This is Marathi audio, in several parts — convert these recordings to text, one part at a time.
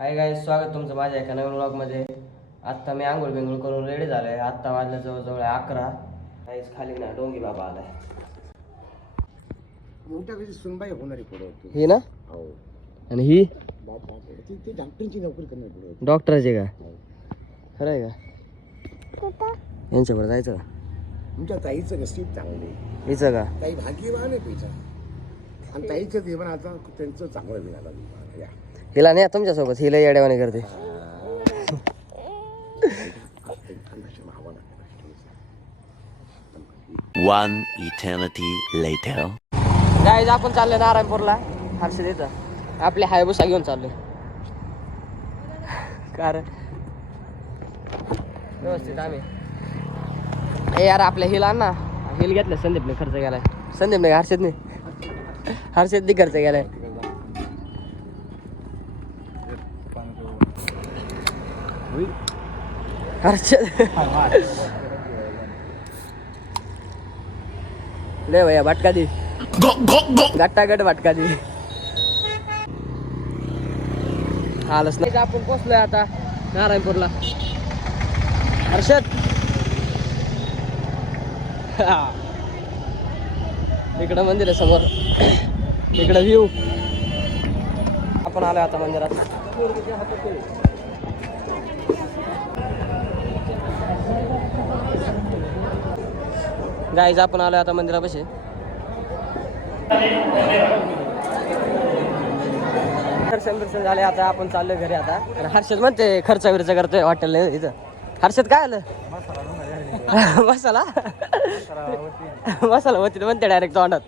हाय गाईज, स्वागत तुमचं माझ्या एका नवीन व्लॉगमध्ये. आत्ता मी आंघोळ बिंघोळ करून रेडी झालो आहे. आत्ता वाजल्या जवळजवळ 11. काहीच खाली ना डोंगी बाबा आलाय. मोठ्या कशी सुनबाई होणारी पुढे होती ही ना, हो. आणि ही बाप ती डॉक्टरची नोकरी करणार पुढे होती. डॉक्टरचे का? खरं आहे का? यांच्यावर जायचं का? तुमच्या ताईचं नशीब चांगले, हिचं का? ताई भाग्यवान आहे तिचा. आणि ताईचं जीवन आता त्यांचं चांगलं मिळालं. या हिला नाही तुमच्यासोबत, हिला येड्यावाने करते. One eternity later. गाईज, आपण चाललोय नारायणपूरला. हर्षद इथं आपले हायबुसा घेऊन चाललोय. कारण व्यवस्थित आम्ही हे यार आपल्या हिल आण ना. हिल घेतलं संदीपने, खर्च गेलाय. संदीपने, हर्षदने खर्च गेलाय. हर्षद ले भैया भटका दी, गट्टागट भटका दी. हालच नाही. आपण पोचलोय आता नारायणपूरला. हर्षद इकडं मंदिर आहे समोर, इकडं व्ह्यू. आपण आलोय आता मंदिरात. गाईज, आपण आलोय आता मंदिरापाशी. दर्शन झाले. आता आपण चाललोय घरी. आता हर्षद म्हणते खर्च बिर्च करतोय हॉटेल इथं. हर्षद काय आलं? मसाला मसाला होती म्हणते डायरेक्ट तोंडात.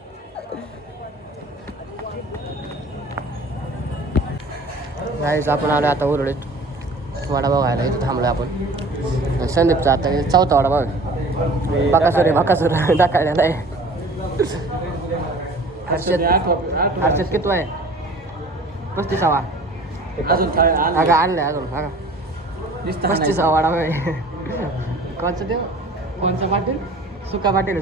गाईज, आपण आलोय आता उरळीत वडापाव खायला. इथं थांबलोय आपण. संदीपचा आता चौथा वडापाव. बकासूर टाकायला आहे. हर्षद किती आहे? 35वा. अगं आणलंय अजून. बघा 35वा वडापाव आहे. कोणचा पाटील? सुका पाटील.